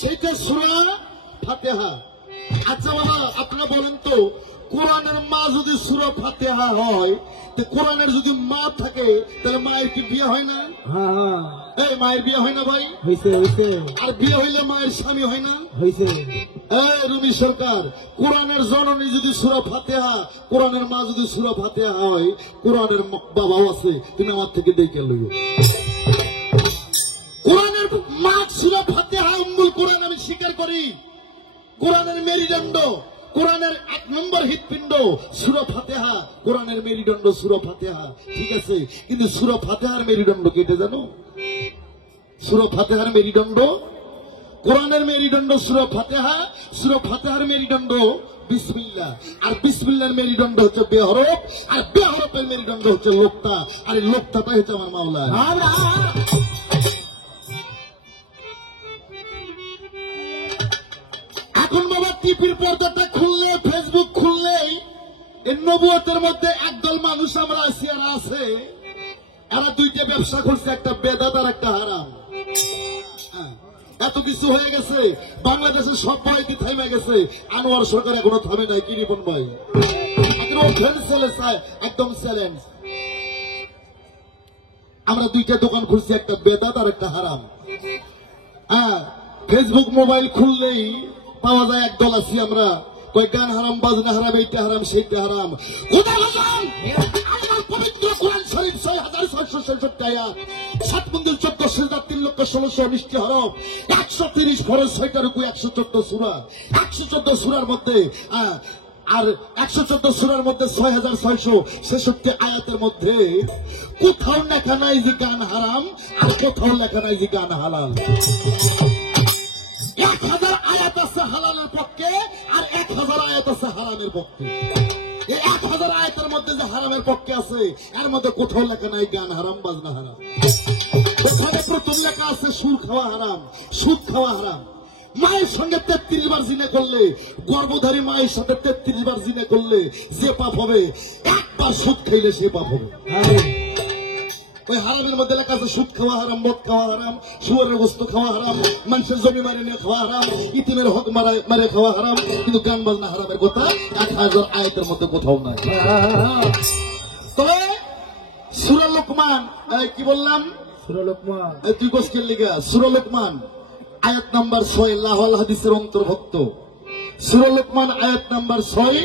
সেইটা সূরা ফাতিহা। আচ্ছা বাবা, আপনারা বলেন তো, কোরআনের মা যদি সূরা ফাতিহা হয়, তো কোরআনের যদি মা থাকে, তাহলে মায়ের কি বিয়ে হয় না? হ্যাঁ, এই মায়ের বিয়ে হয় না ভাই? হয়েছে হয়েছে আর বিয়ে হইলে মায়ের স্বামী হয় না? হয়েছে। এই রুমি সরকার, কোরআনের জননী যদি সূরা ফাতিহা, কোরআনের মা যদি সূরা ফাতিহা হয়, কোরআনের বাবাও আছে, তুমি আমার থেকে দেখে লইও। কোরআনের মা সূরা ফাতিহা উম্মুল কোরআন, আমি স্বীকার করি। কোরআনের মেরুদণ্ড, কোরআনের 1 নম্বর হৃৎপিণ্ড সূরা ফাতিহা, কোরআনের মেরুদণ্ড সূরা ফাতিহা, ঠিক আছে। কিন্তু সূরা ফাতিহার মেরুদণ্ড কেটে জানো? সূরা ফাতিহার মেরুদণ্ড, কোরআনের মেরুদণ্ড সূরা ফাতিহা, সূরা ফাতিহার মেরুদণ্ড বিসমিল্লাহ, আর বিসমিল্লাহর মেরুদণ্ড হচ্ছে বেহরফ, আর বেহরফের মেরুদণ্ড হচ্ছে লোকতা, আর এই লোকতাটাই হচ্ছে আমার মাওলা। এখন বাবা টিভির পর্দাটা খুললে, ফেসবুক খুললেই এই নবুয়তের মধ্যে একদল মানুষ আমরা আছি, আর আছে এরা দুইটা ব্যবসা করছে, একটা বেদাত আর একটা হারাম। এত কিছু হয়ে গেছে, বাংলাদেশের সব বাড়িতে থেমে গেছে, আনোয়ার সরকার এখনো থামে নাই। কি রিপন ভাই, একদম চ্যালেঞ্জ। আমরা দুইটা দোকান খুলছি, একটা বেদাত আর একটা হারাম। ফেসবুক মোবাইল খুললেই পাওয়া যায় একদল আছি আমরা, কয় গান হারাম, বাজনা হারাম, এইটা হারাম, সেইটা হারাম। পবিত্র কোরআন শরীফ ৬,৬৬৬ আয়াত, ৭ মন্দির ১৪ সিজদা, ৩,১৬,১৯টি হরফ, ১৩০ ফরজ, ৬টা রুকু, ১১৪ সূরা, ১১৪ সূরার মধ্যে আর ১১৪ সূরার মধ্যে ৬,৬৬৬ আয়াতের মধ্যে কোথাও লেখা নাই যে গান হারাম, আর কোথাও লেখা নাই যে গান হালাল। ১,০০০ আয়াত আছে হালালের পক্ষে, আর ১,০০০ আয়াত আছে হারামের পক্ষে। এই ১,০০০ আয়াতের মধ্যে যে হারামের পক্ষে আছে, এর মধ্যে কোথাও লেখা নাই গান হারাম, বাজনা হারাম। ওখানে প্রথম লেখা আছে সুর খাওয়া হারাম, সুদ খাওয়া হারাম। মায়ের সঙ্গে ৩৩ বার জিনা করলে, গর্ভধারী মায়ের সাথে ৩৩ বার জিনা করলে যে পাপ হবে, একবার সুদ খাইলে সে পাপ হবে। ওই হারামের মধ্যে লেখা আছে সুদ খাওয়া হারাম, মদ খাওয়া হারাম, শুয়োরের গোস্ত খাওয়া হারাম, মানুষের জমি মারে নিয়ে খাওয়া হারাম, ইতিমের হক মারে খাওয়া হারাম। কিন্তু গান বাজনা হারামের কথা ১,০০০ আয়াতের মধ্যে কোথাও নাই। তবে সূরা লোকমান, কি বললাম? সূরা লোকমান, তুই গোস্তের লিগা সূরা লোকমান আয়াত নাম্বার ৬ লাহওয়াল হাদিসের অন্তর্ভুক্ত। সূরা লোকমান আয়াত নাম্বার ৬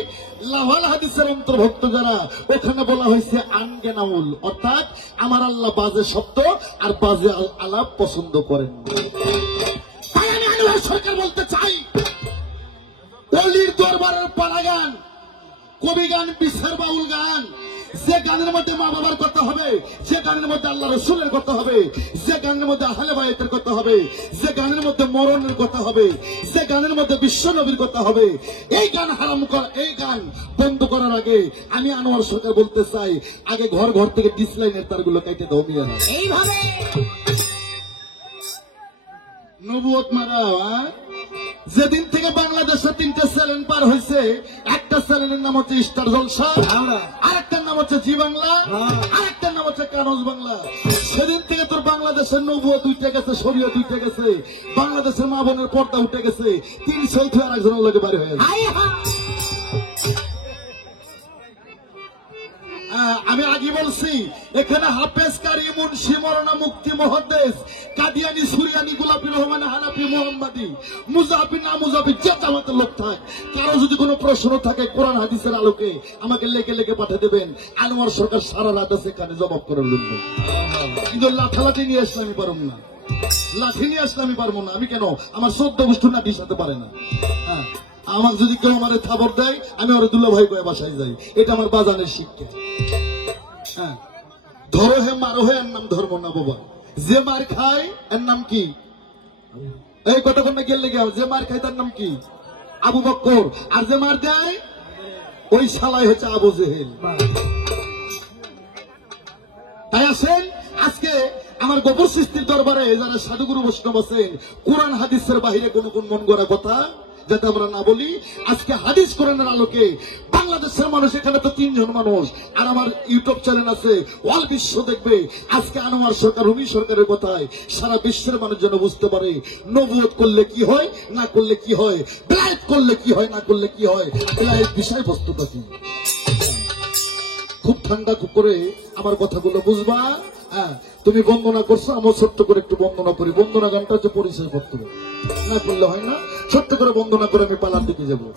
লাহওয়াল হাদিসের অন্তর্ভুক্ত যারা, ওখানে বলা হয়েছে আনগেনাউল, অর্থাৎ আমার আল্লাহ বাজে শব্দ আর বাজে আলাপ পছন্দ করেন। তাই আমি আনোয়ার সরকার বলতে চাই, অলির দরবারের পাড়া গান, কবি গান, বিচার বাউল গান, যে গানের মধ্যে মা বাবার কথা হবে, যে গানের মধ্যে আল্লাহ রসুলের কথা হবে, যে গানের মধ্যে আহলে বায়তের কথা হবে, যে গানের মধ্যে মরণের কথা হবে, যে গানের মধ্যে বিশ্ব নবীর কথা হবে, এই গান হারাম করা, এই গান বন্ধ করার আগে আমি আনোয়ার সরকার বলতে চাই, আগে ঘর ঘর থেকে ডিসলাইনের তারগুলো কাইটে দাও মিয়া। এইভাবে নবুয়ত মারাও। যেদিন থেকে বাংলাদেশে ৩টে চ্যানেল পার হয়েছে, একটা চ্যানেলের নাম হচ্ছে স্টার জলসা, আরেকটার নাম হচ্ছে জি বাংলা, আরেকটার নাম হচ্ছে কানজ বাংলা। সেদিন থেকে তোর বাংলাদেশের নবুয়ত উঠে গেছে, শরীয়ত উঠে গেছে, বাংলাদেশের মা বোনের পর্দা উঠে গেছে। ৩ সৈথ আর একজনের লোকে বাড়ি হয়ে গেছে। আমি আগে বলছি, এখানে হাফেজ, কারি, মুন্সি, মৌলানা, মুফতি, মুহাদ্দিস, কাদিয়ানি, সুরিয়ানি, গোলাপি রহমান, হানাফি, মোহাম্মদী, মুজাহিদ, না মুজাহিদ, যে জামাতের লোক থাকে, কারো যদি কোনো প্রশ্ন থাকে কোরআন হাদিসের আলোকে আমাকে লেখে লেখে পাঠিয়ে দেবেন। আনোয়ার সরকার সারা রাত আছে এখানে জবাব করে বলবো। কিন্তু লাঠালাঠি নিয়ে আসলে আমি পারব না, লাঠি নিয়ে আসলে আমি পারবো না। আমি কেন, আমার ১৪ গোষ্ঠী না দিশাতে পারে না। আমার যদি কেউ আমার খবর দেয়, আমি ওর দুল্লা ভাই কয়ে বাসায় যাই। এটা আমার বাজানের শিক্ষা। ধরো হে মারো হে, এর নাম ধর্ম না বাবা। যে মার খায় এর নাম কি? এই কথা কন্যা গেলে গেল, যে মার খায় তার নাম কি? আবু বকর। আর যে মার দেয় ওই শালাই হচ্ছে আবু জেহেল। তাই আসেন আজকে আমার গোবর সৃষ্টির দরবারে যারা সাধুগুরু বৈষ্ণব আছেন, কোরআন হাদিসের বাহিরে কোন কোন মন গড়া কথা যাতে আমরা না বলি। আজকে হাদিস কোরআনের আলোকে বাংলাদেশের মানুষ, এখানে তো 3 জন মানুষ, আর আমার ইউটিউব চ্যানেল আছে, অল বিশ্ব দেখবে। আজকে আনোয়ার সরকার, রুমি সরকারের কথায় সারা বিশ্বের মানুষ যেন বুঝতে পারে নবুয়ত করলে কি হয়, না করলে কি হয়, বেলায়েত করলে কি হয়, না করলে কি হয়, বেলায়েত বিষয়বস্তুটা কি। খুব ঠান্ডা করে আমার কথাগুলো বুঝবা। হ্যাঁ, তুমি বন্দনা করছো, আমার ছোট্ট করে একটু বন্দনা করি। বন্দনা গানটা হচ্ছে পরিচয় পত্র, না করলে হয় না। ছোট্ট করে বন্দনা করে আমি পালার দিকে যাবো।